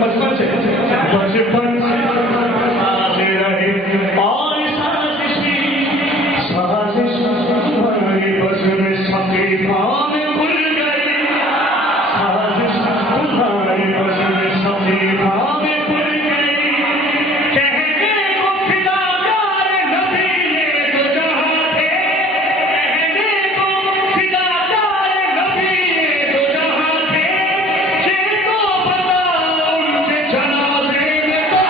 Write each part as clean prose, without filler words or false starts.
بچپن سے آتے رہے اور سازش تمہاری بس میں سکی بھاؤ میں بھول گئی سازش تمہاری بس میں سکی بھاؤ میں بھول گئی کہنے کو فداکار نبی یہ تو جہاں تھے کہنے کو فداکار نبی یہ تو جہاں تھے جن کو پتا ان کے جنازے میں تو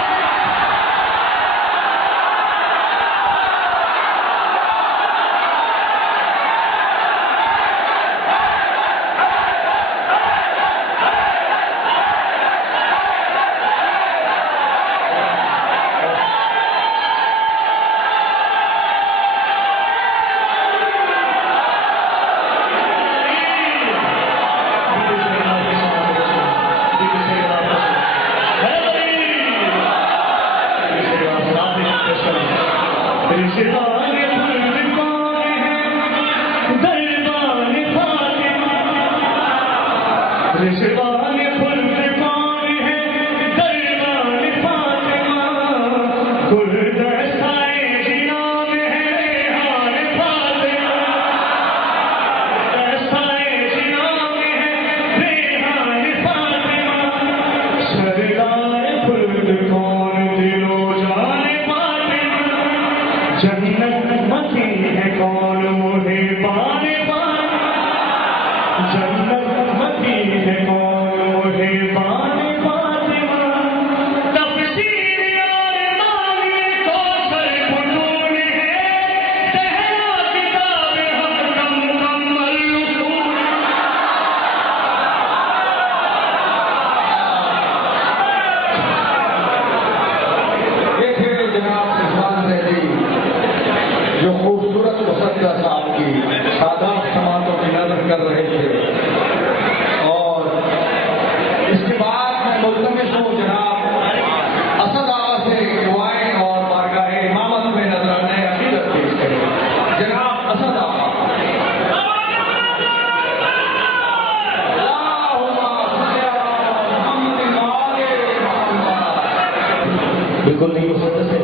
بالکل نہیں ہو سکتا سے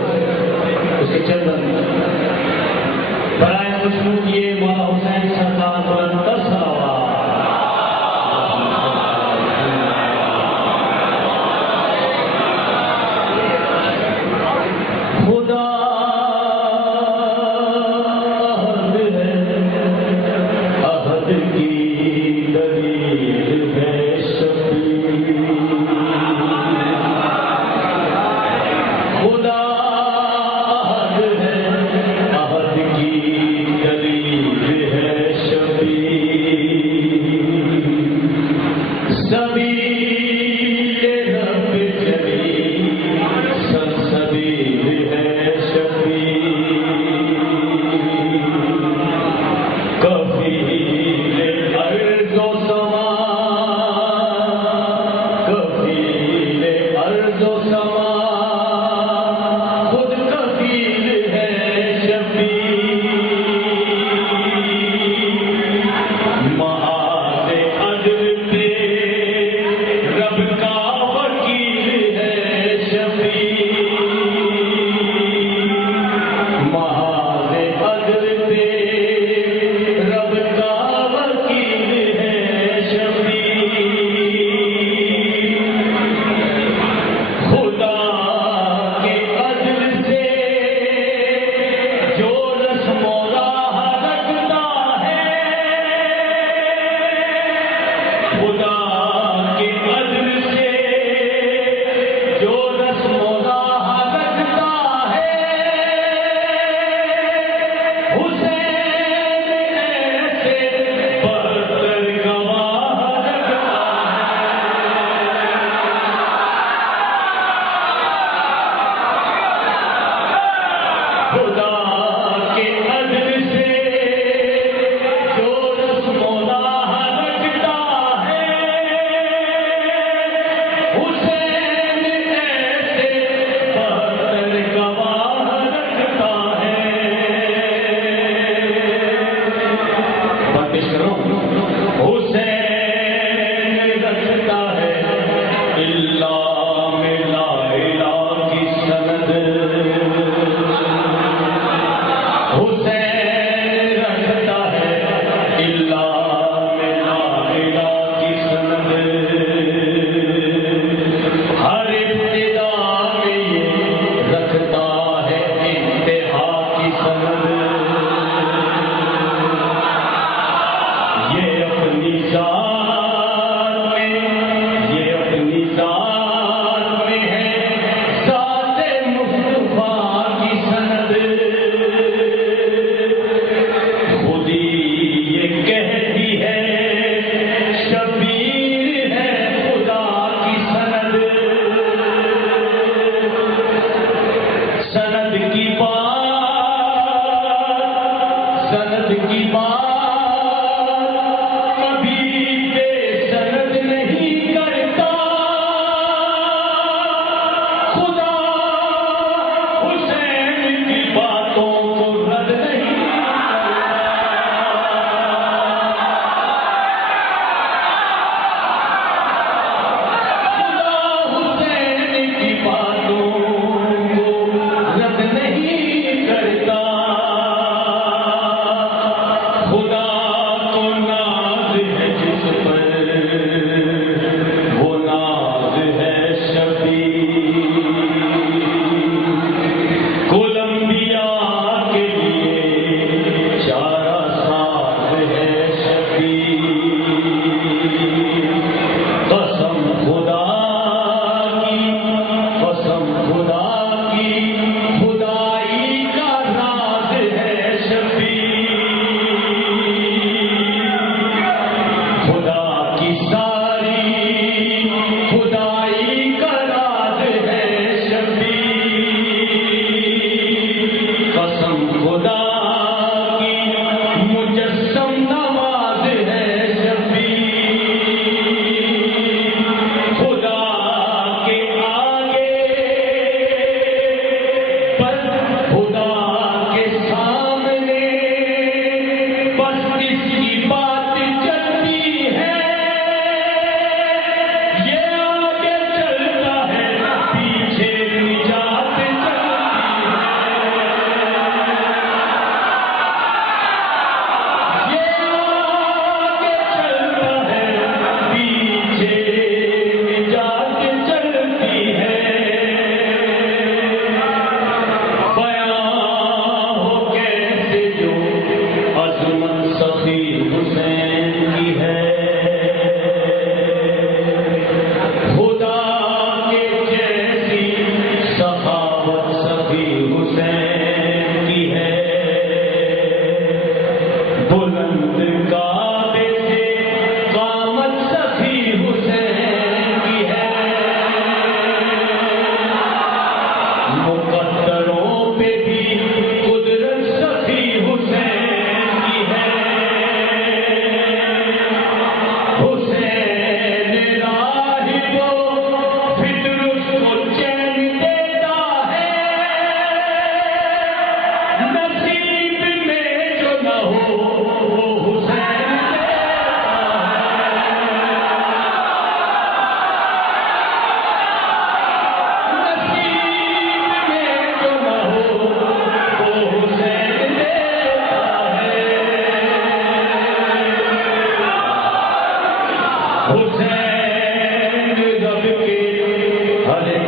اس کے چندن برائے خوشبو کیے مولا حسین سرکار بلند تر صلوات شبیر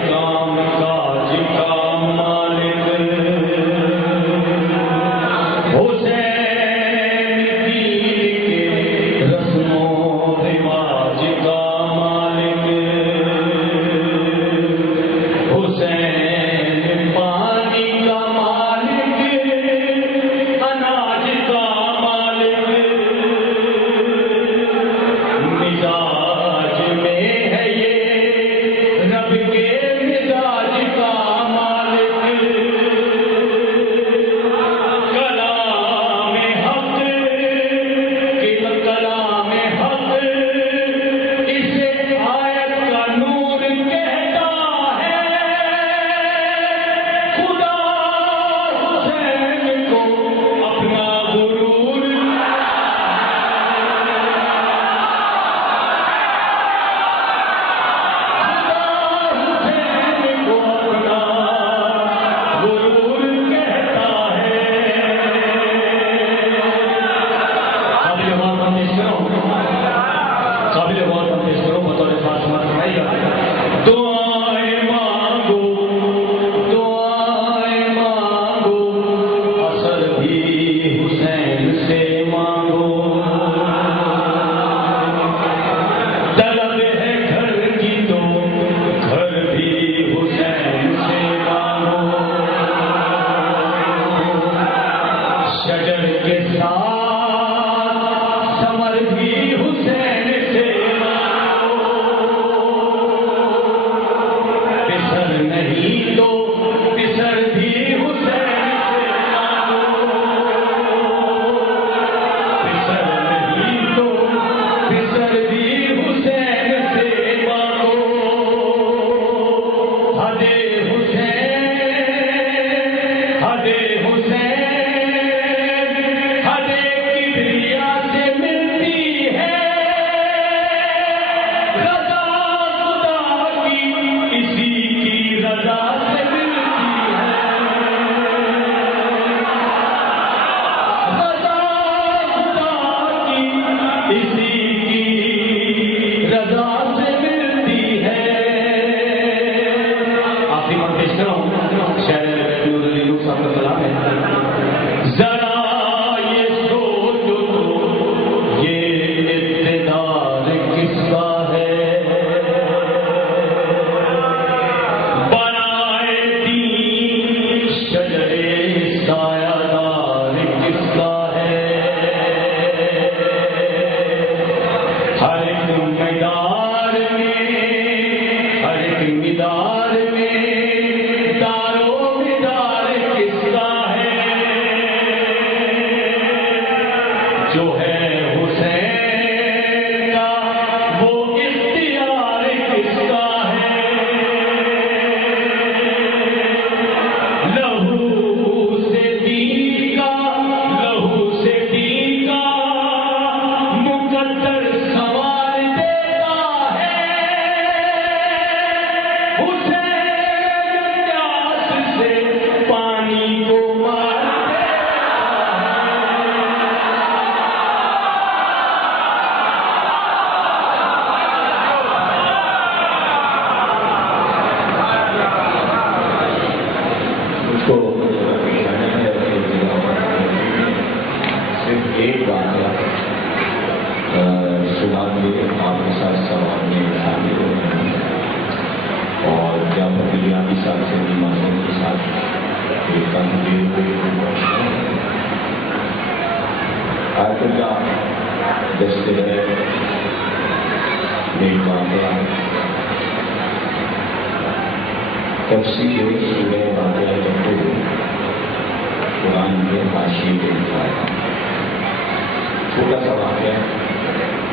کام کاج کا مالک حسین دین کے رسم و رواج کا مالک حسین پانی کا مالک اناج کا مالک مزاج میں ہے یہ رب کے مزاج کا مالک کلام حق کلام حق اسے آیت کا نور کہتا ہے خدا حسین کو اپنا غرور قابل غور ہم پیش کرو بطور خاتمہ فرمائیے دعائیں مانگو دعائیں مانگو اثر بھی حسین سے مانگو طلب ہے گھر کی تو گھر بھی حسین سے مانگو شجر کے ساتھ ثمر بھی حسین سے پسر نہیں تو پسر بھی حسین سے پسر نہیں تو پسر بھی حسین سے حدے حسین حدے حسین حدے کبریا سے ملتی ہے رضا خدا کی اسی کی رضا سے ملتی ہے رضا خدا کی اسی کی رضا سے ملتی ہے آخری بات پیش کرو شاید نور علی لوگ صاحب کا کلام ہے ذرا یہ سوچو تو یہ اقتدار کس کا ہے بنائے دین شجرے سایہ دار کس کا ہے ہر ایک میدان میں ہر ایک میدان میں دارو مدار کس کا ہے جو ہے حسین کا وہ اختیار کس کا ہے لہو سے دین کا لہو سے دین کا مقدر سوار دیتا ہے حسین پیاس سے پانی کو مار اس کو صرف ایک بات سنا کے آپ کے ساتھ سوال میں شامل ہو رہے ہیں اور کیا بکریاں کے ساتھ سے نمازوں کے ساتھ ایک تنظیم آج کا دستے ہے ایک واقعہ تفسیر سورہ واقعہ کرتے ہوئے قرآن کے حاشیے کو لکھا ہے چھوٹا سا واقعہ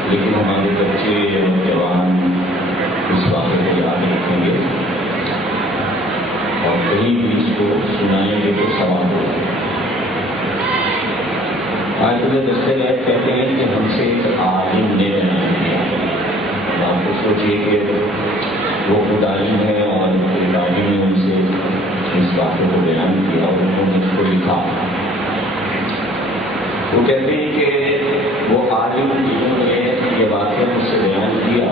لیکن ہمارے بچے اور جوان اس واقعے کو یاد رکھیں گے اور کہیں بھی اس کو سنائیں گے تو ثواب ہوگا آج مجھے دستے غیب کہتے ہیں کہ ہم سے ایک عالم نے بیان کیا آپ کو سوچیے کہ وہ خدائی ہے اور خدائی نے ان سے اس واقعے کو بیان کیا اور انہوں نے اس کو لکھا وہ کہتے ہیں کہ وہ عالم جنہوں نے یہ واقعہ مجھ سے بیان کیا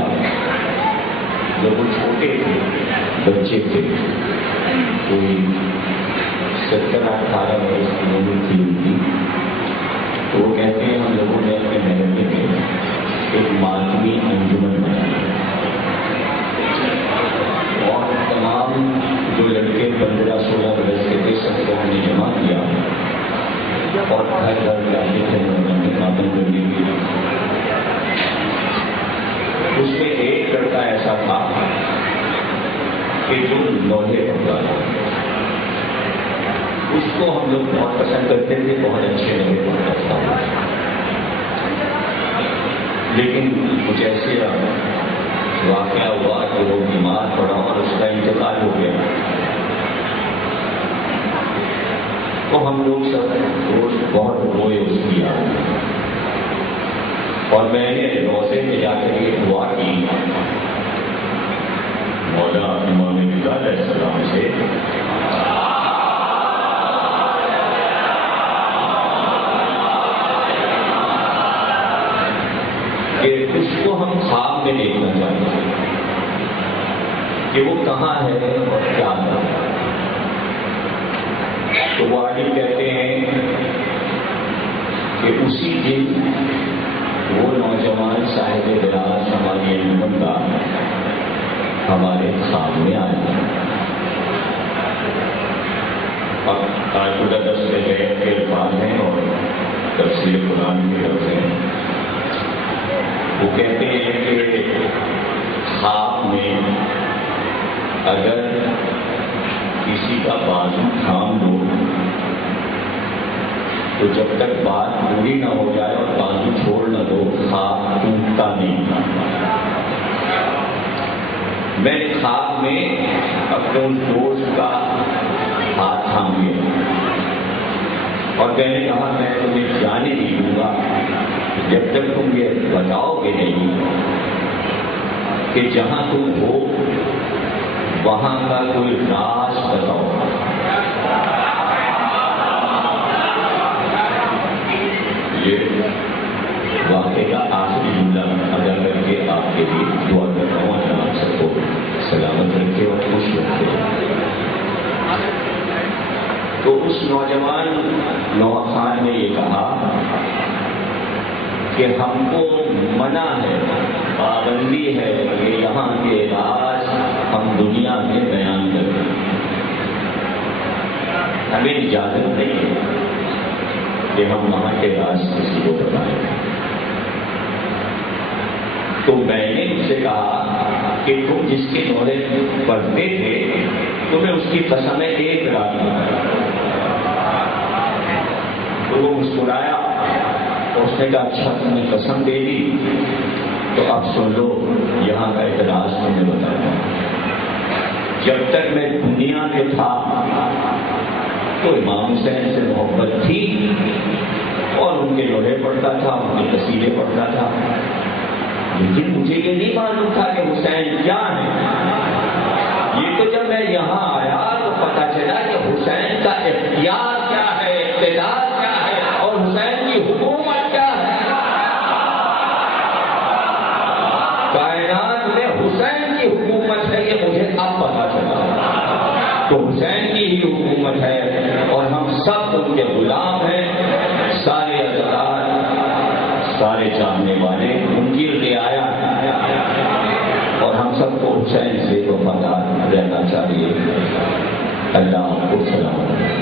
جب وہ چھوٹے تھے بچے تھے، کوئی 17-18 برس کی عمر تھی ان کی، تو وہ کہتے ہیں ہم لوگوں نے اپنے محلے میں ایک ماتمی انجمن بنائی اور تمام جو لڑکے 15-16 برس کے تھے سب کو ہم نے جمع کیا اور گھر گھر جاتے تھے ماتم کرنے کے لیے۔ اس میں ایک لڑکا ایسا تھا کہ جو لوہے پڑتا تھا، اس کو ہم لوگ بہت پسند کرتے تھے، بہت اچھے لوہے پڑتا تھا، لیکن کچھ ایسے واقعہ ہوا کہ وہ بیمار پڑا اور اس کا انتقال ہو گیا۔ تو ہم لوگ سب روز بہت روئے اس کی یاد میں، اور میں نے روزے میں جا کر یہ دعا کی مولا امام رضا علیہ السلام سے کہ اس کو ہم خواب میں دیکھنا چاہتے ہیں کہ وہ کہاں ہے اور کیا ہے۔ تو وہ عالم کہتے ہیں کہ اسی دن وہ نوجوان صاحب دراز ہماری انجمن کا ہمارے خواب میں آیا۔ اب تاجدہ دس کے الفاظ ہیں اور تفسیر قرآن کی طرف ہیں۔ وہ کہتے ہیں کہ خواب میں اگر کسی کا بازو تھام لو تو جب تک بات پوری نہ ہو جائے اور بازو چھوڑ نہ دو خواب ٹوٹتا نہیں۔ میں نے خواب میں اپنے اس دوست کا ہاتھ تھام لیا اور میں نے کہا میں تمہیں جانے نہیں دوں گا جب تک تم یہ بتاؤ گے نہیں کہ جہاں تم ہو وہاں کا کوئی راز بتاؤ۔ یہ واقعے کا آخری جملہ ادا کر کے آپ کے لیے دعا کر رہا ہوں، آپ سب کو سلامت رکھے اور خوش رکھے۔ تو اس نوجوان نوح خان نے یہ کہا کہ ہم کو منع ہے، پابندی ہے کہ یہاں کے راز ہم دنیا میں بیان کریں، ہمیں اجازت نہیں ہے کہ ہم وہاں کے راز کسی کو بتائیں۔ تو میں نے اس سے کہا کہ تم جس کے دورے پڑھتے تھے تمہیں اس کی قسم ایک رات میں۔ تو وہ مسکرایا اور اس نے کہا اچھا تم نے قسم دے دی تو اب سن لو یہاں کا اعتراض تمہیں بتایا۔ جب تک میں دنیا میں تھا تو امام حسین سے محبت تھی اور ان کے لوہے پڑھتا تھا، ان کے قصیدے پڑھتا تھا، لیکن مجھے یہ نہیں معلوم تھا کہ حسین کیا ہے۔ یہ تو جب میں یہاں آیا تو پتا چلا کہ حسین کا اختیار کیا ہے، اقتدار کیا ہے اور حسین کی حکومت کیا ہے۔ کائنات میں حسین کی حکومت ہے یہ مجھے اب پتا چلا۔ تو حسین کی ہی حکومت ہے اور ہم سب ان کے غلام ہیں، سارے حضرات، سارے جاننے والے ان کی رعایا اور ہم سب کو حسین سے وفادار رہنا چاہیے۔ اللہ آپ کو سلامت رکھے۔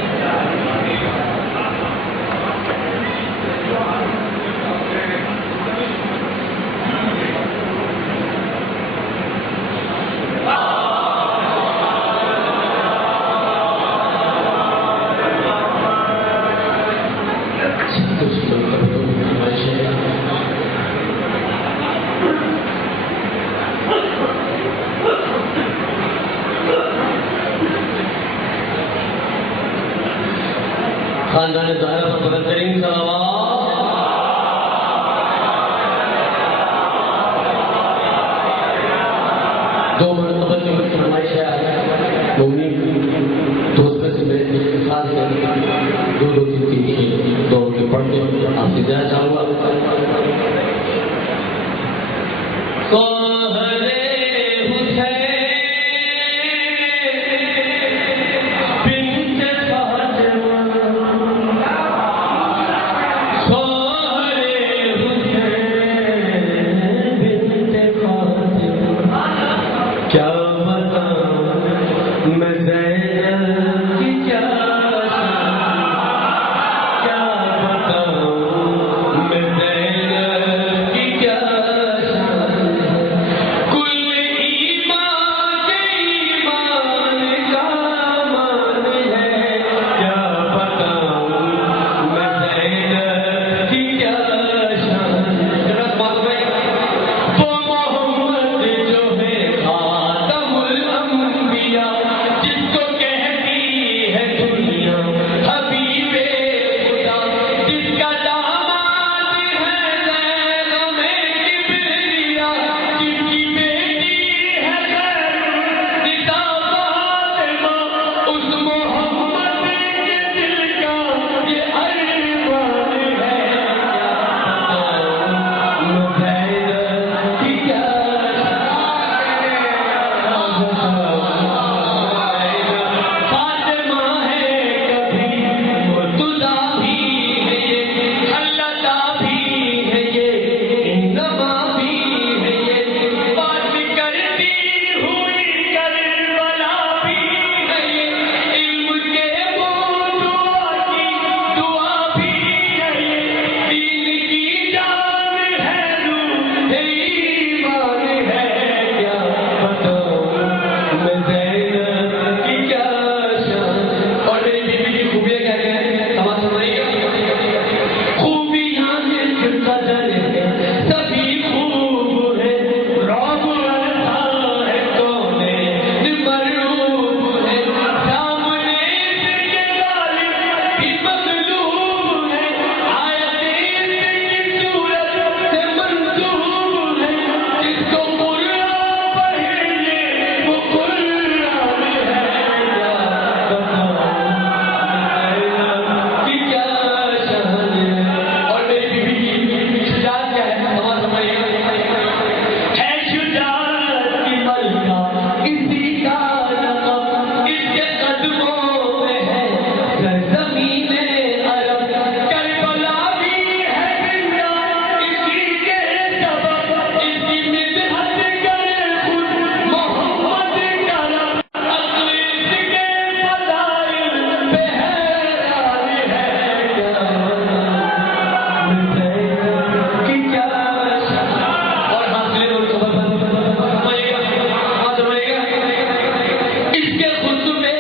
خاندان زہرا پر بلند ترین صلوات۔ دو مرتبہ کی فرمائش ہے مومنین دوست میں سے میرے خاص کر دو تین دو کے پڑھ کے آپ سے جانا چاہوں گا۔ سوہرے حسین کیا بتاؤں میں زینب کی کیا شان، کیا بتاؤں میں زینب کی کیا شان، کل ایمان کے ایمان کا مان ہے، کیا بتاؤں میں زینب کی کیا شان۔ وہ محمد جو ہے خاتم الانبیاء، جس کو کہتی ہے دنیا حبیب خدا، جس کا داماد ہے زینب کبریا، جس کی بیٹی ہے خیرالنساء فاطمہ، اس محمد کے دل کا یہ ارمان ہے، فاطمہ ہے کبھی مرتضیٰ بھی ہے یہ، حلتا بھی ہے یہ، انما بھی ہے یہ، بات کرتی ہوئی کربلا بھی ہے یہ، علم کے موضوع کی دعا بھی ہے یہ، دین کی جان ہے روح ایمان ہے، کیا بتاؤں میں زینب کی کیا شان۔ اور میری بیوی کی خوبیاں کیا کیا ہیں، سمجھ سمجھائیے گا۔ خوبیاں جس قدر ہے سبھی خوب ہے، رعب ایسا ہے کونین مرعوب ہے، سامنے سے یہ ظالم بھی مغلوب ہے، آیتیں کی صورت سے منسوب ہے، جس کو قرآن پڑھے وہ قرآن ہے، کیا بتاؤں کہ کیا شان ہے۔ اور میری بیوی کی شجاعت کیا ہے، سمجھ سمجھائیے گا۔ ہے شجاعت کی ملکہ اسی کا لقب، اس کے قدموں میں ہے سرزمین عرب، کربلا بھی ہے زندہ اسی کے سبب، اس کی مدحت کرے خود محمد کرم، عقل اس کے فضائل پہ حیران ہے، کیا بتاؤں زینب کی کیا شان۔ اور حاصل سمجھائیے گا، اس کے خطبے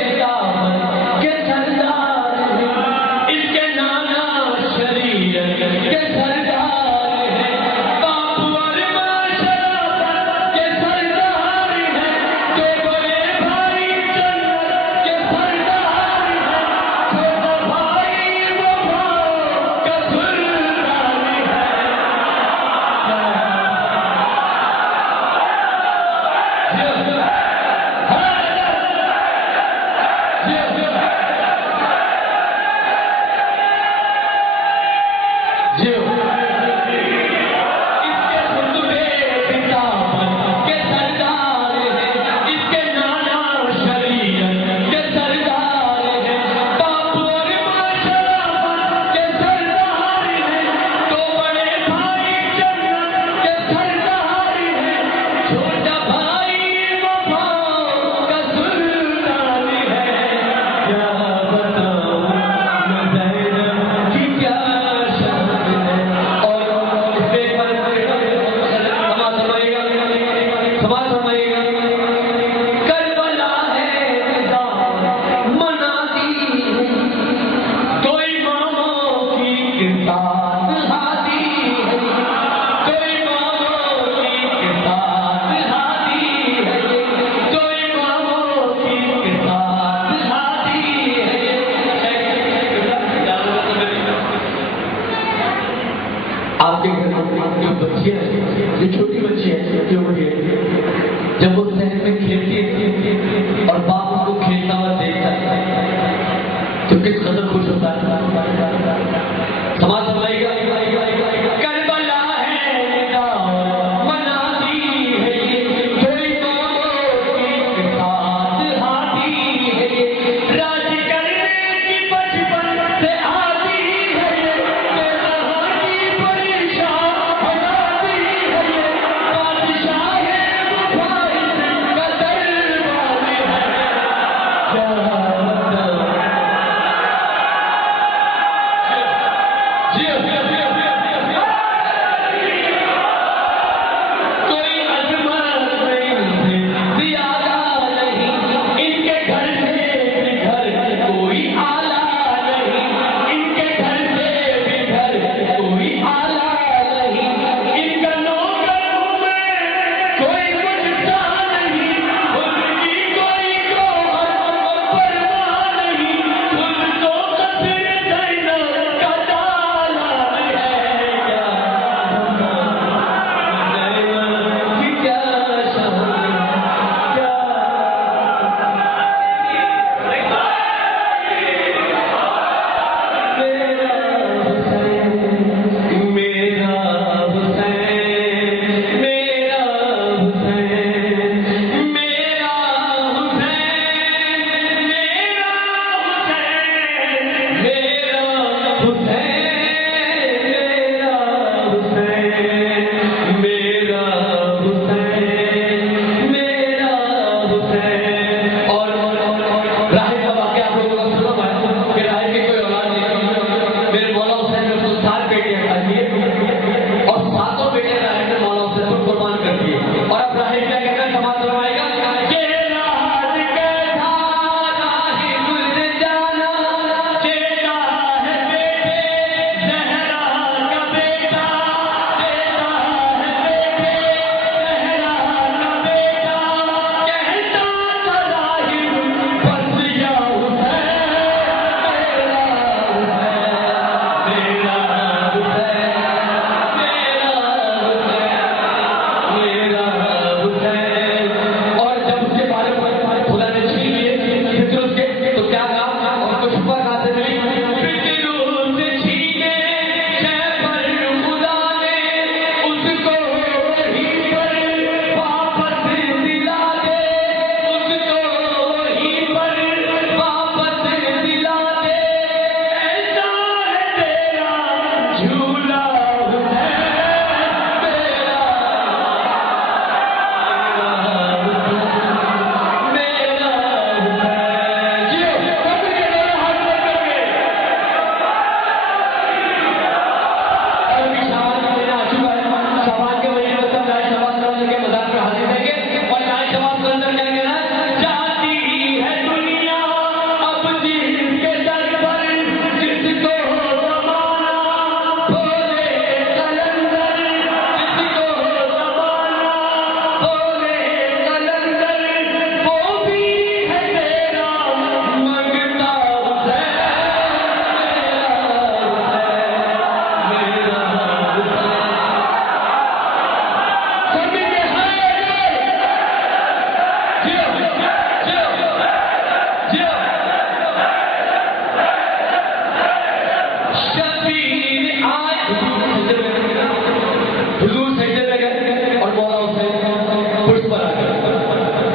کتابت کے سردار ہیں، اس کے نانا شریعت کے سردار ہیں، باپ اور ماں شرافت کے سردار ہیں، دو بڑے بھائی جنت کے سردار ہیں، چھوٹا بھائی وفا کا سردار ہے۔ اس کے خطبے کتابت کے سردار ہیں، اس کے نانا شریعت کے سردار ہیں، باپ اور ماں شرافت کے سردار ہیں، دو بڑے بھائی جنت کے سردار ہیں، چھوٹا بھائی وفا کا سلطان ہے، کیا بتاؤں میں زینب کی کیا شان ہے۔ اور اس پہ ایک بار سماج سمائیے گا، کربلا ہے ندا منادی، تو اماموں کی کتاب ہادی ہے، تو اماموں کی کتاب ہادی ہے، تو اماموں کی کتاب ہادی ہے۔ آپ کے گھر میں جو بچیاں ہیں، جو چھوٹی بچی ہیں، جو بڑی ہیں، جب وہ ذہن میں کھیلتی ہے اور باپ کو کھیلتا ہوا دیکھتا ہے تو کس قدر خوش ہوتا ہے، سماج سمجھائیے گا۔ کربلا ہے ندا منادی ہے یہ، تو اماموں کی کتاب ہادی ہے یہ، راج کرنے کی بچپن سے آتی ہے یہ، تیرا کی بڑی شاہ آزادی ہے یہ، بادشاہ ہے وہ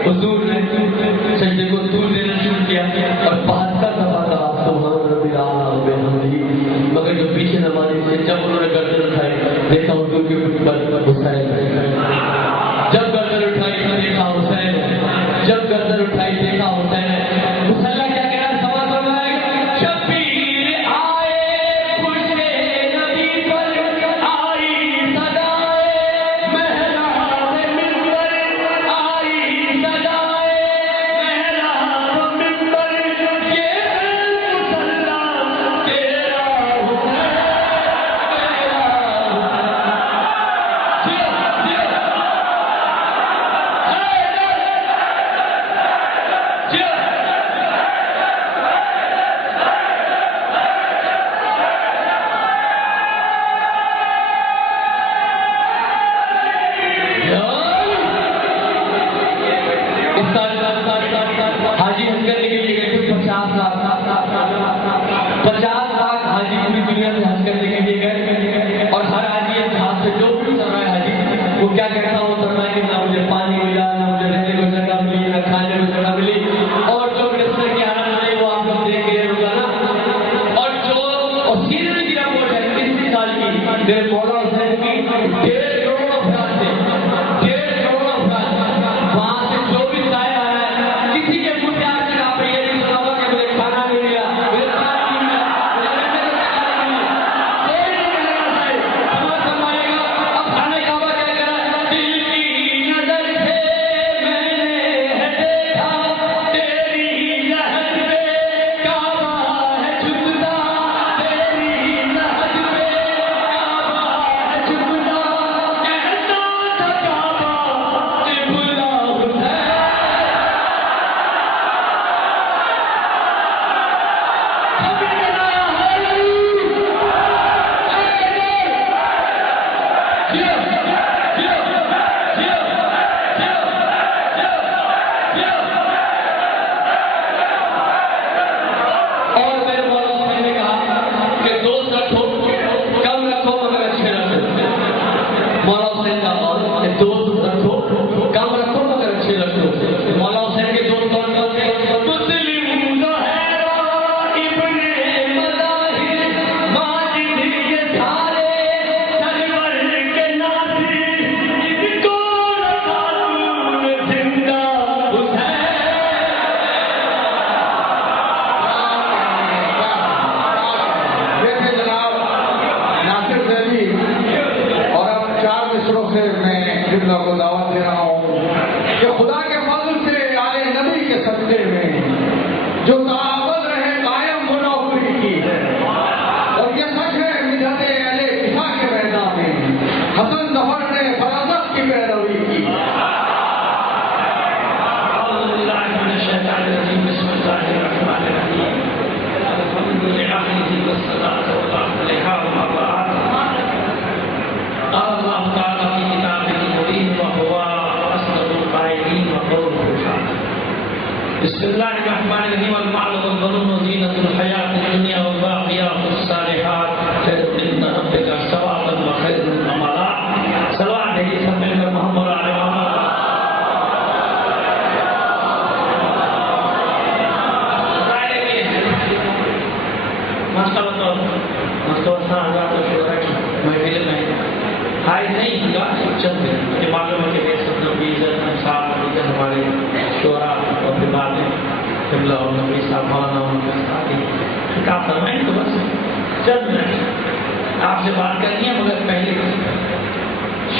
حضور نے سجدے کو طول دینا شروع کیا اور 72 دفعہ کہا سبحان ربی الاعلیٰ وبحمدہ، مگر جو پیچھے نمازی تھے جب انہوں نے گردن اٹھائی دیکھا حضور کے اوپر حسین، جب گردن اٹھائی دیکھا حسین، جب گردن اٹھائی دیکھا حسین، مسلح کیا کہہ رہا ہے سوال فرمائے گا شبیر آئے خوش نبی پر آئی صدائے محراب منبر آئی صدائے محراب منبر یہ مسلح تیرا حسین حاجی حج کرنے کے لیے گئے تھے 50 لاکھ حاجی پوری دنیا میں حج کرنے کے لیے گئے اور ہر حاجی اس ہاتھ سے جو بھی اتر رہا ہے حاجی وہ کیا کہتا ہوں اترنا ہے کہ نہ مجھے پانی ملا، نہ مجھے رہنے کو جگہ ملی، نہ کھانے کو جگہ ملی، اور جو منسٹر کی حالت رہی وہ آپ لوگ دیکھ رہے روزانہ، اور جو سیزن کی رپورٹ ہے 30 سال کی میرے مولا حسین کی 1.5 کروڑ افراد تھے، 1.5 کروڑ افراد وہاں سے جو بھی ظاہر آیا ہے کسی کے منہ سے آج تک آپ نے یہ نہیں سنا ہوگا کہ مجھے کھانا نہیں ملا، مجھے پانی نہیں ملا، مجھے رہنے کو جگہ نہیں ملی، کوئی نہیں ملے گا صاحب سمجھ فرمائے گا۔ اب خانہ کعبہ کیا کہہ رہا ہے دل کی نظر سے میں نے ہے دیکھا تیری لہد پہ کعبہ ہے جھکتا، تیری لہد پہ کعبہ ہے جھکتا، کہتا تھا کعبہ قبلہ حسین۔ اور میرے مولا حسین نے کہا کہ دوست رکھو کم رکھو مگر اچھے رکھو، مولا حسین کا قول کہ دوست رکھو کم رکھو مگر اچھے رکھو۔ مولا حسین کے دوست کون کون تھے؟ مسلم زہرا ابن مظاہر ماجد یہ سارے سرور کے ناصر ان کو رکھا تو نے زندہ حسین۔ دیکھیں جناب ناصر ذیلی، اور اب 4 مصروں سے میں جملہ کو دعوت دے رہا ہوں کہ خدا کے فضل سے آل نبی کے صدقے میں جو تعاقد رہے قائم منوری کی ہے، اور یہ سچ ہے مدحت اہل کفا کے میدان میں حسن ظفر نے فراست کی پیروی کی۔ أعوذ بالله من الشيطان الرجيم بسم الله الرحمن الرحيم الحمد لله والصلاة والسلام عليها وما بعد قال الله تعالى في كتابه المبين وهو أصدق القائلين وقوله الحق بسم الله الرحمن الرحيم والمال والبنون زينة الحياة الدنيا والباقيات الصالحات خير عند ربك ثوابا وخير عملا صلوات عليه سيدنا محمد وعلى آله محفل میں حائز نہیں ہوگا چند دن کہ معلوم ہے کہ ہمارے شعراء اور پھر بعد میں قبلہ اور نبی صاحب مولانا آپ فرمائیں تو بس چند منٹ آپ سے بات کرنی ہے، مگر پہلے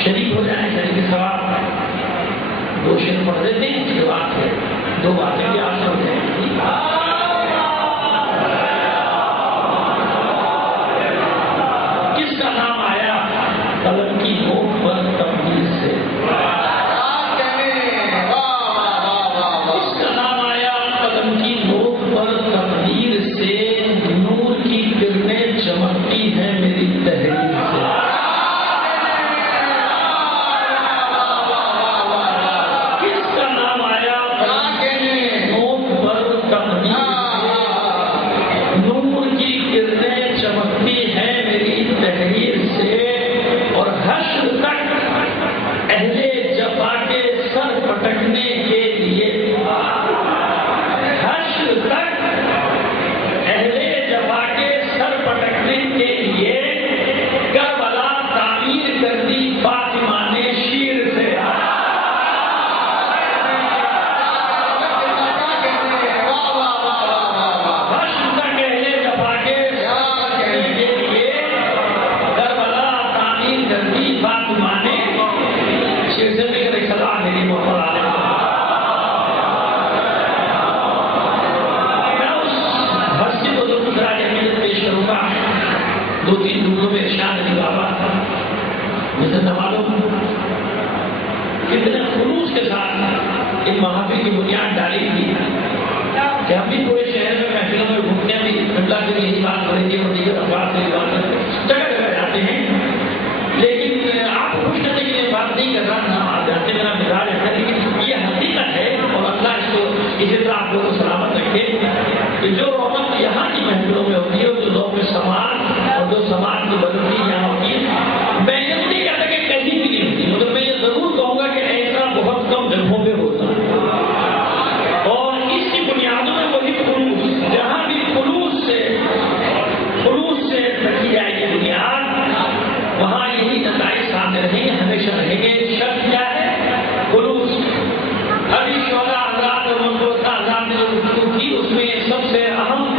شریک ہو جائیں، شریک کے سوال 2 شعر پڑھ دیتے ہیں، اس کے بعد 2 باتیں بھی آپ ہو جائیں۔ کس کا نام آیا قلم کی نوک پر تبدیل سے؟ کس کا نام آیا قلم کی نوک پر تبدیل سے؟ نور کی کرنیں چمکتی ہیں میری تحریر سے۔ کس کا نام آیا قلم کی نوک پر تبدیل اس محافل کی بنیاد ڈالی تھی کہ ہم بھی پورے شہر میں محفلوں میں گھومتے ہیں، قبلہ کے لیے بات بڑھیں گے اور دیگر افراد سے بات جگہ جگہ جاتے ہیں، لیکن آپ کو خوش کرنے کے لیے بات نہیں کر رہا، نہ آپ جاتے میرا مزاج ایسا، لیکن یہ حقیقت ہے اور اللہ اس کو اسی طرح آپ کو سلامت رکھے کہ جو رونق یہاں کی محفلوں میں ہوتی ہے، جو لوگ میں سماج اور جو سماج کی بدلتی یہاں ہوتی ہے، میں یہ نہیں کہتا کہ کہیں بھی نہیں ہوتی، مگر میں یہ ضرور کہوں گا کہ ایسا بہت کم جگہوں پہ ہوتا ہے، اور اس کی بنیادوں میں وہی خلوص، جہاں بھی خلوص سے رکھی جائے گی بنیاد، وہاں یہی نتائج سامنے رہیں گے، ہمیشہ رہیں گے۔ شرط کیا ہے؟ خلوص۔ ابھی شعلہ حضرات اور منصورہ حضرات نے جو گفتگو کی، اس میں سب سے اہم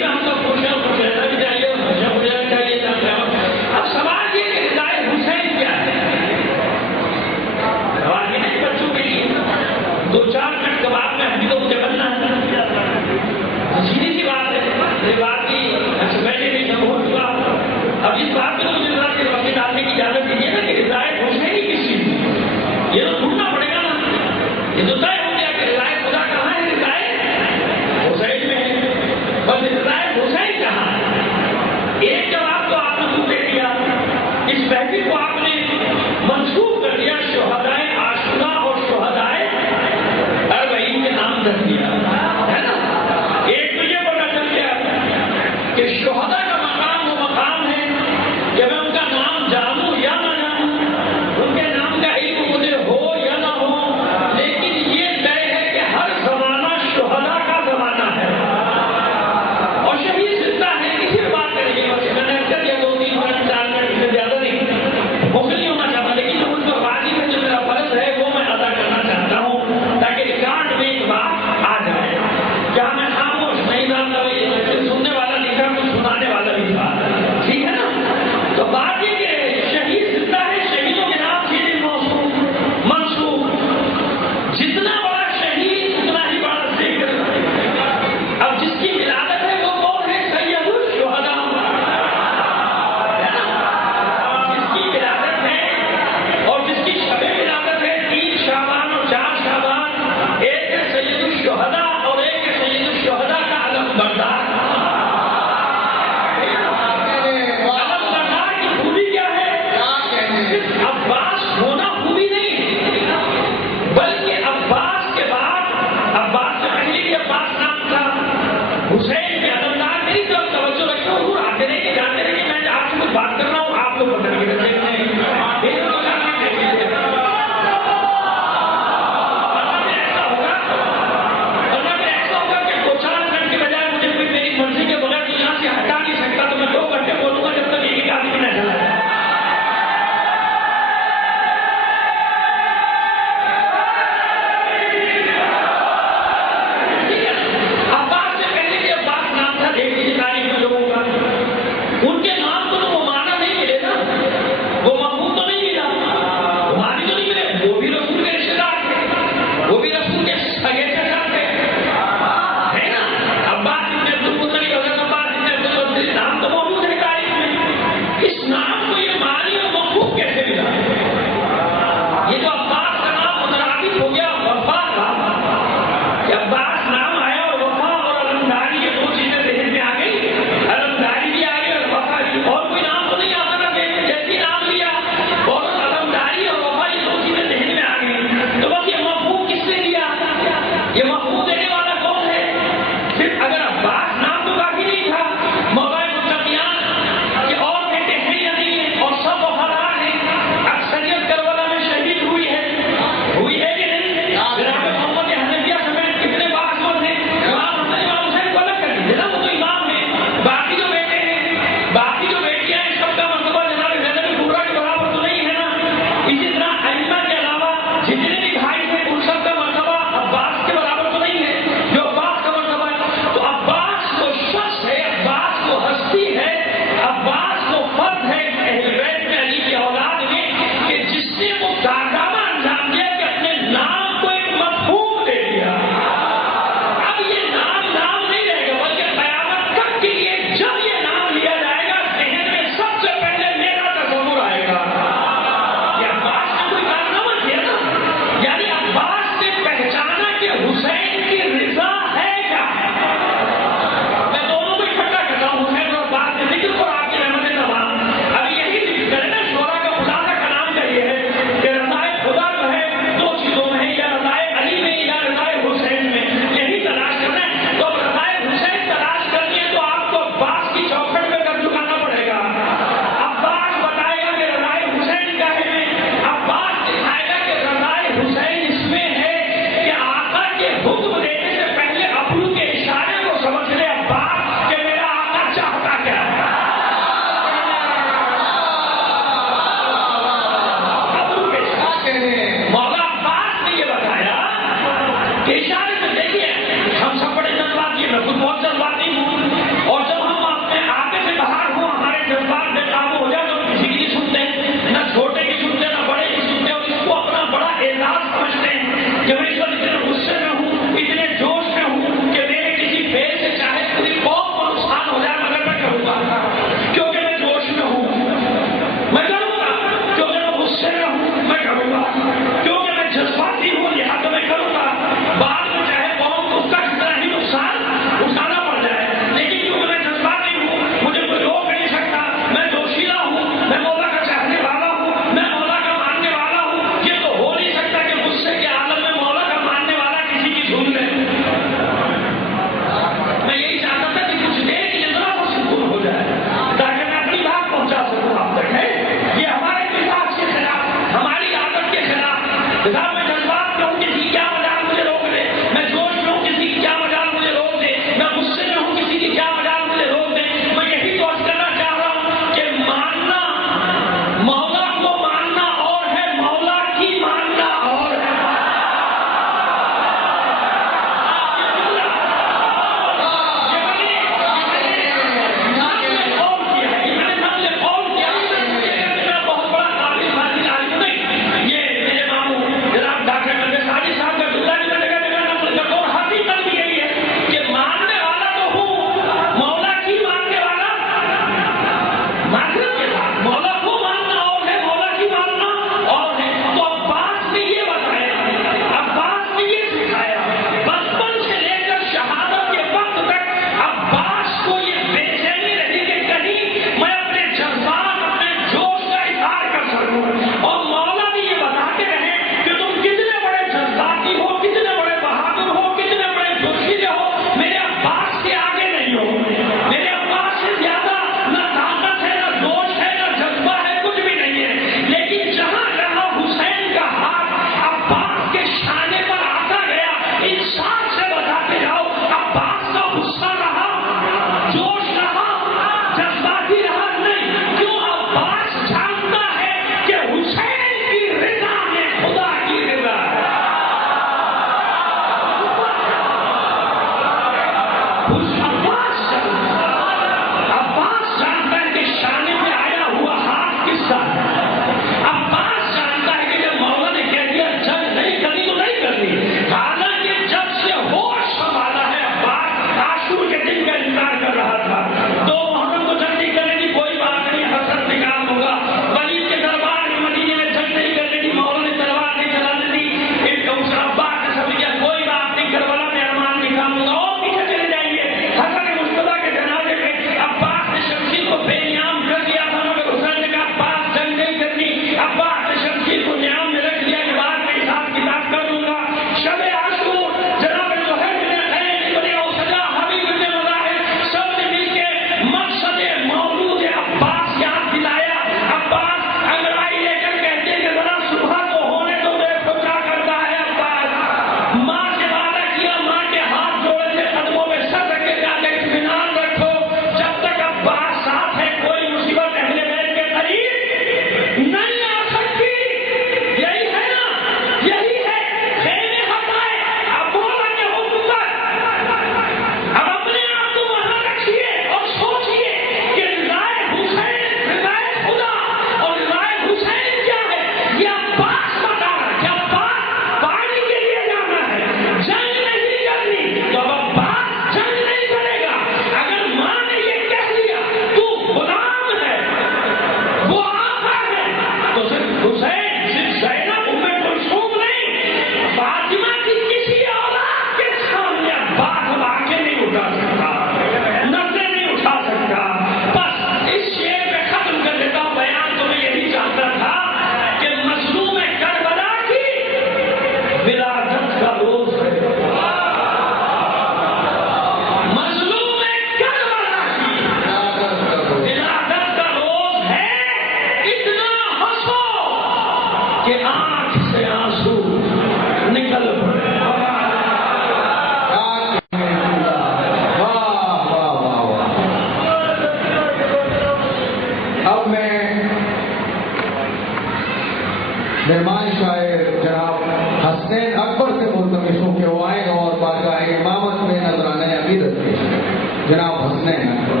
مہمان شاعر جناب حسنین اکبر سے ملتمسوں کے وہ آئیں اور بارگاہ امامت میں نذرانہ عقیدت پیش کریں۔ جناب حسنین اکبر۔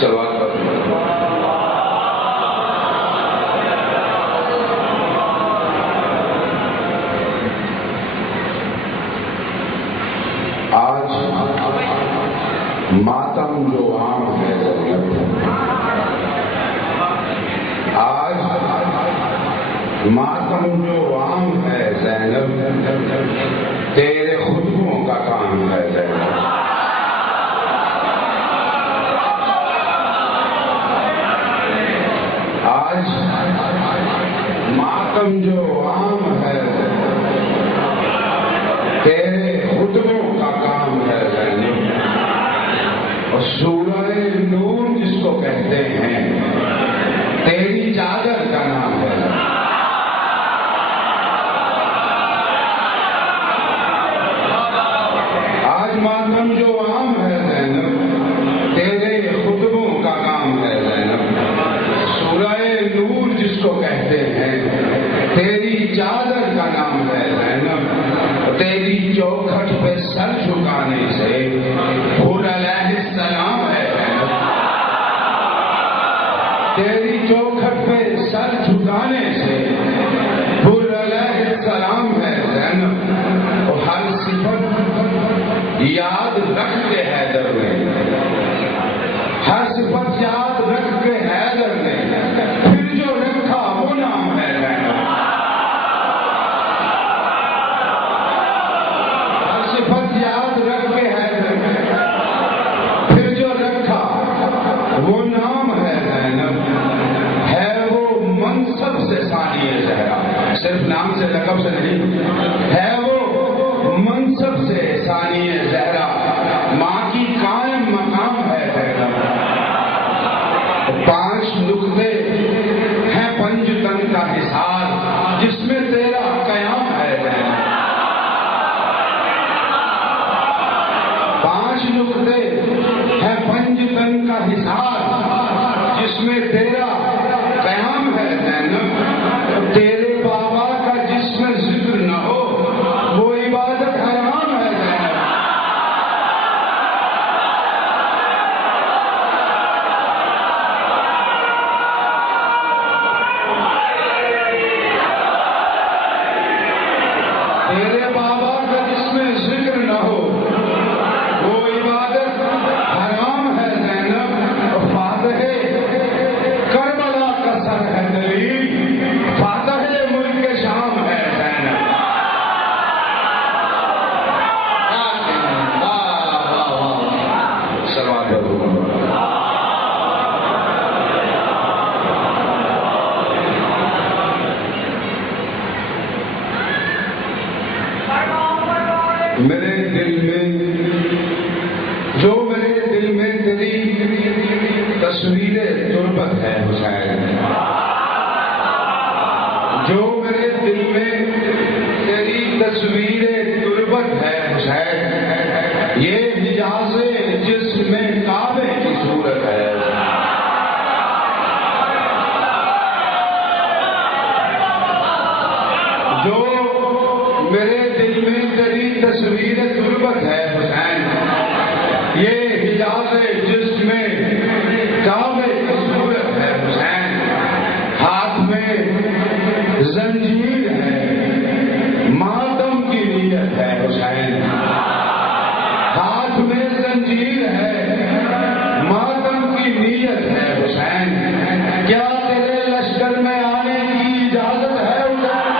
سوال آج ماتم جو عام ہے آج ماتم جو عام ہے زینب، تیرے خطبوں کا کام ہے زینب۔ آج ماتم جو عام ہے تیرے خطبوں کا کام ہے زینب، اور سورہ نور جس کو کہتے ہیں تیری چادر کا نام ہے۔ آج ماتم جو عام ہے زینب، تیرے خطبوں کا کام ہے زینب، سورہ نور جس کو کہتے ہیں تیری چادر کا نام ہے زینب، تیری چوکھٹ پہ سر جھکانے سے حور علیہ السلام ہے زینب، تیری چوکھٹ پہ سر جھکانے سے حور علیہ السلام ہے زینب، اور ہر صفت یاد رکھ کے حیدر نے، ہر صفت یاد رکھ کے حیدر نے پھر جو رکھا وہ نام ہے زینب، ہر صفت یاد رکھ کے حیدر نے پھر جو رکھا وہ نام ہے زینب، ہے وہ منصب سے ثانی زہرا، صرف نام سے لقب سے نہیں، ہے وہ منصب سے ثانی زہرا، ماں کی قائم مقام ہے زینب، 5 نقطے ہیں پنج تن کا حصار جس میں تیرا قیام ہے زینب، 5 نقطے ہیں پنج تن کا حصار جس میں تیرا قیام ہے زینب، تیرے بابا کا جس میں ذکر نہ ہو وہ عبادت حرام ہے زینب۔ تیرے بابا کا جس میں ذکر نہ ہو وہ عبادت حرام ہے زینب، فاتح کربلا کا سر ہے دلیل، فاتح ملک شام ہے زینب۔ سوال میرے دل میں جو میرے دل میں تیری تصویر تربت ہے حسین، جو میرے دل میں تیری تصویر تربت ہے حسین، یہ حجاز جس میں کعبے کی صورت ہے، جو میرے دل میں تیری تصویر تربت ہے حسین، یہ حجاز جس میں کعبے کی صورت ہے حسین، ہاتھ میں زنجیر ہے ماتم کی نیت ہے حسین، ہاتھ میں زنجیر ہے ماتم کی نیت ہے حسین، کیا تیرے لشکر میں آنے کی اجازت ہے حسین؟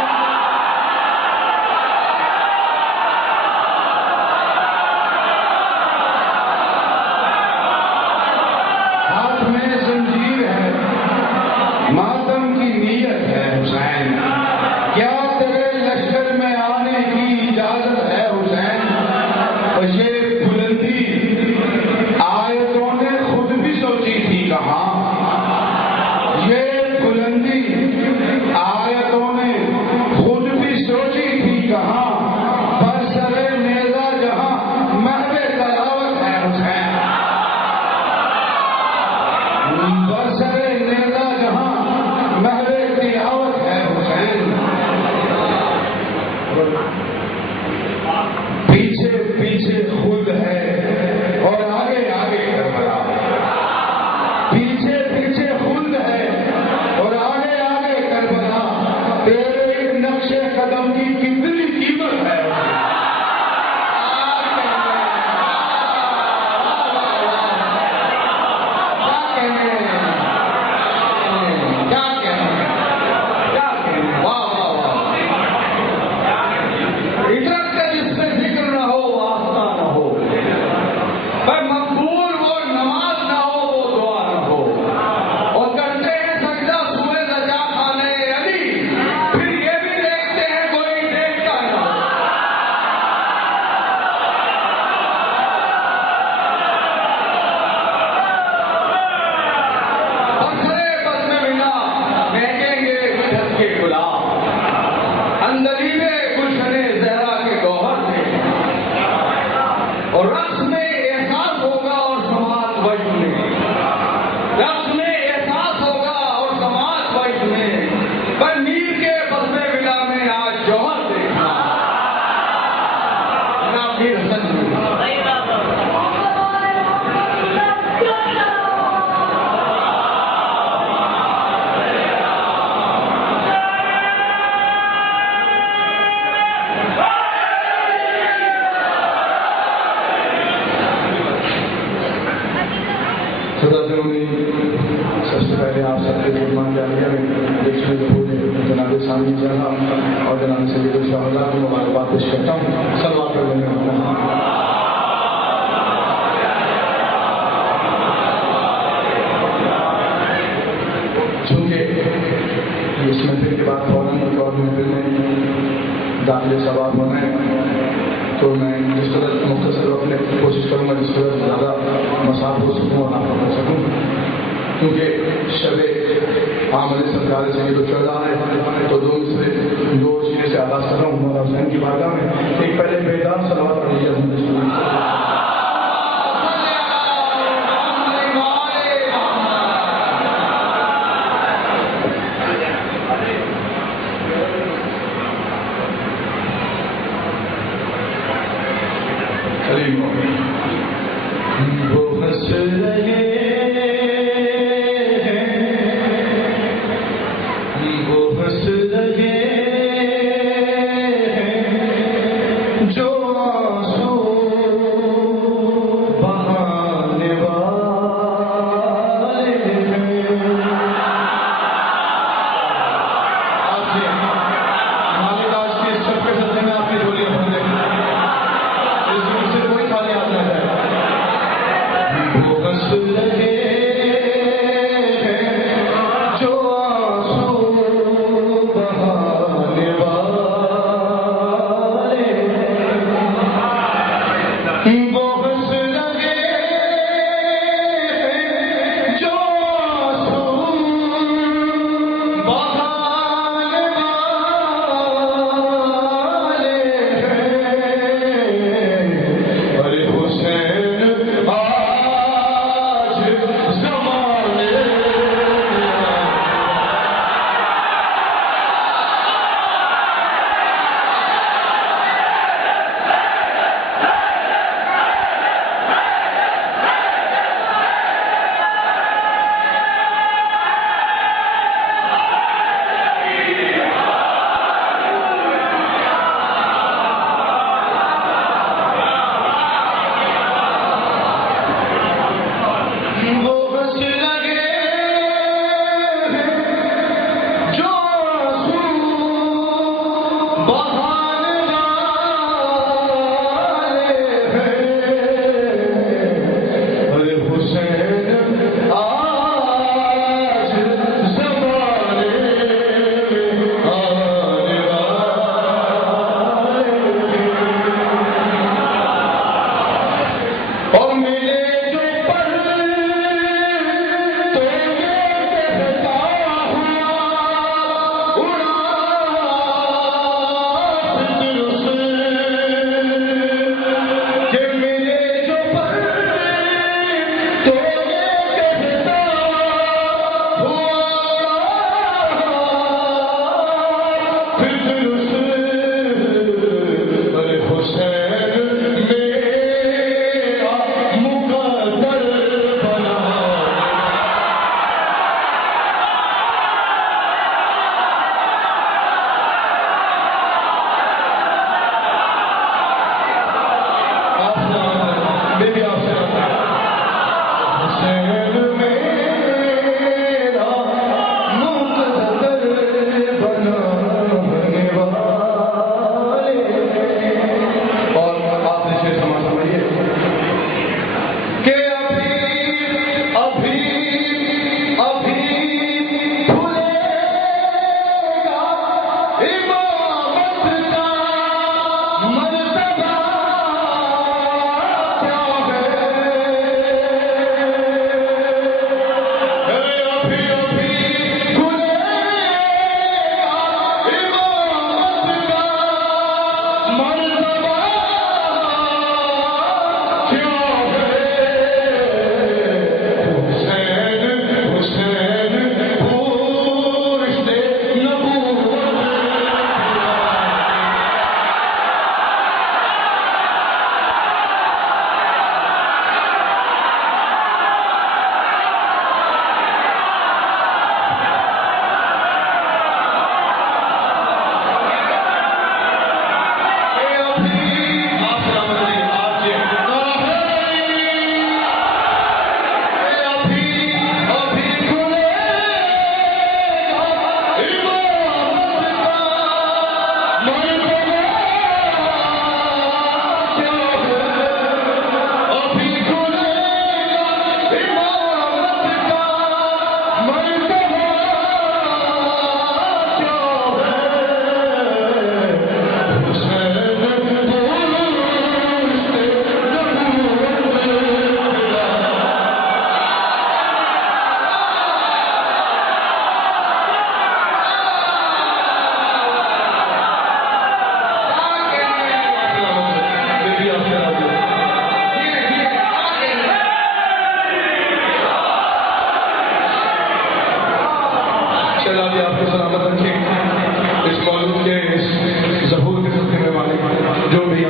آپ سب کے فرمان جاریہ میں دیکھنے کے پورے جناب ثانی جہاں اور جناب سید الشہداء کو مبارکباد پیش کرتا ہوں. صلوات علیہ وسلم. چونکہ اس محفل کے بعد فوراً ایک اور محفل میں داخل ثواب ہونا ہے تو میں جس قدر مختصر وقت میں کوشش کروں گا جس قدر زیادہ مساف ہو سکوں اور نافع کر سکوں کیونکہ شب عامل سرکار سید الشہداء ہے تو دو چیزیں سے آغاز کر رہا ہوں. مولانا حسین کی بارگاہ میں ایک پہلے بیدار صلوات علیہ وسلم.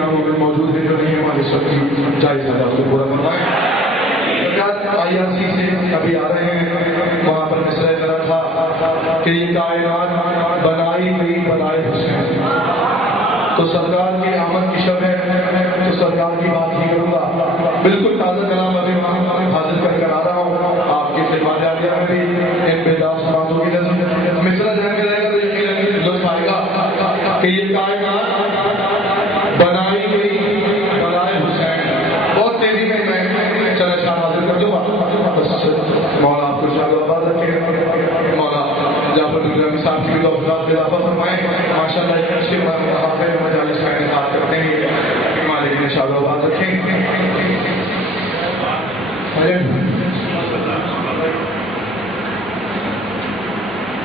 یہاں موجود ہیں جو نہیں ہماری سب کی جائز حالات کو پورا فرمائیں. آئی آر سی سے ابھی آ رہے ہیں, وہاں پر مصرع ذرا تھا کہ یہ کائنات بنائی گئی بنائے حسین. تو سرکار کی آمد کی شب ہے تو سرکار کی بات ہی کروں گا. بالکل تازہ کلام ابھی وہاں حاضر کر آ رہا ہوں آپ کی خدمت عالیہ میں بھی ان بیداس باتوں کی نظر مصرع ذہن میں رہے گا تو یقیناً لطف آئے گا کہ یہ کائنات بنائی گئی بنائے حسین. بہت تیزی میں میں چلا شاہ حاضر کر دوں گا. مولا آپ کو شاہ آباد رکھے, مولا جعفر الرحمانی صاحب کی بھی توفیقات میں اضافہ فرمائیں. ماشاء اللہ ایک اچھے مجالس کا انعقاد کرتے ہیں, مالک نے شاہ آباد رکھیں.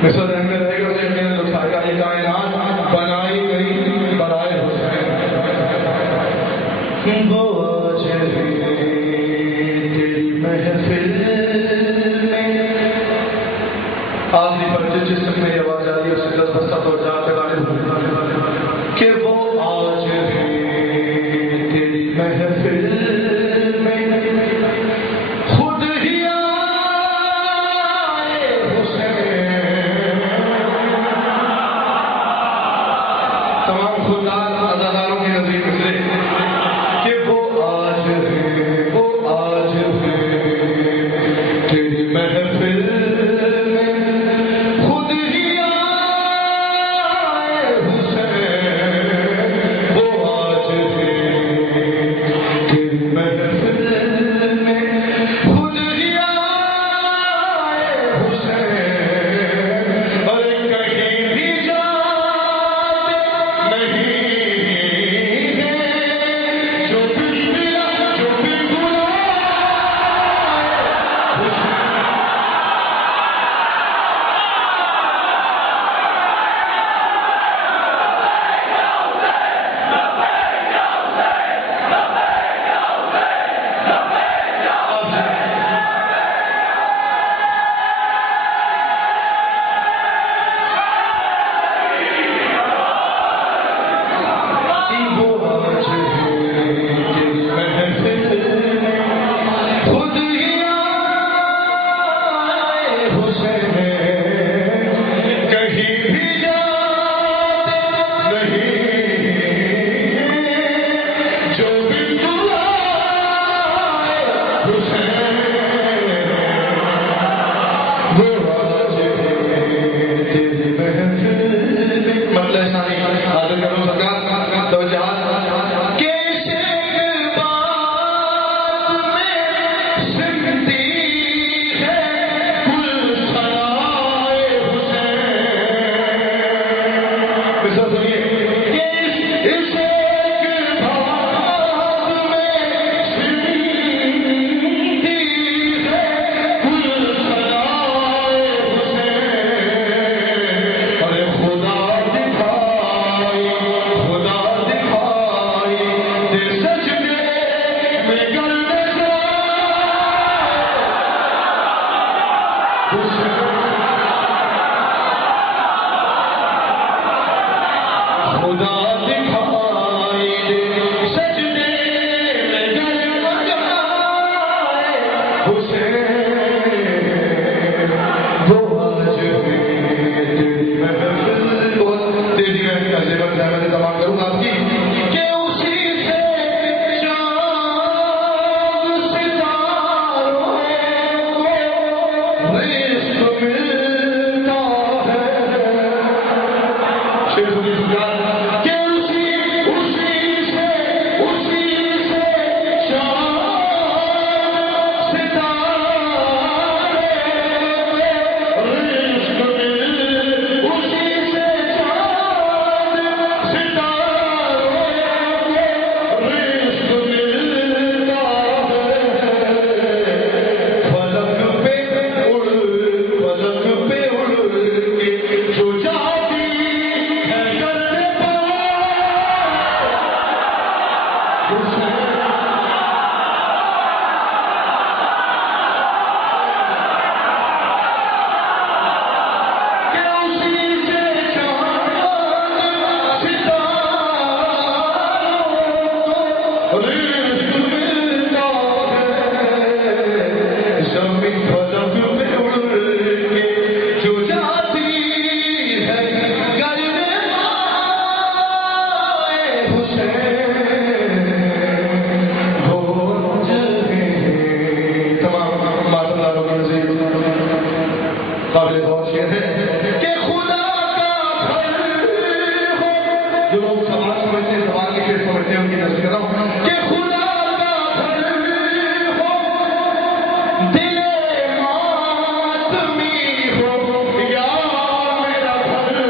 مصرع ذہن میں رہے گا تو یقیناً لطف آئے گا. یہ کائنات بنائی گئی برائے حسین. وہ آج تیری محفل میں آخری پر جس تک میری آواز آ رہی ہے اس سے 10 بستہ تو جا کے غالب ہوں کہ وہ آج تیری محفل میں خود ہی آئے حسین. تمام خوددار عزاداروں کی نظیر گزرے کہ وہ آج ہے تیری محفل میں خود ہی آئے حسین. وہ آج ہے تیری محفل میں خود ہی آئے حسین. اور کہیں بھی جاتے نہیں ہے جو سوال سمجھتے ہیں سوال کی پھر سمجھتے ہیں ان کی نظر کر رہا ہوں کہ خدا کا گھر ہو دل ماتمی ہو یا میرا گھر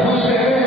حسین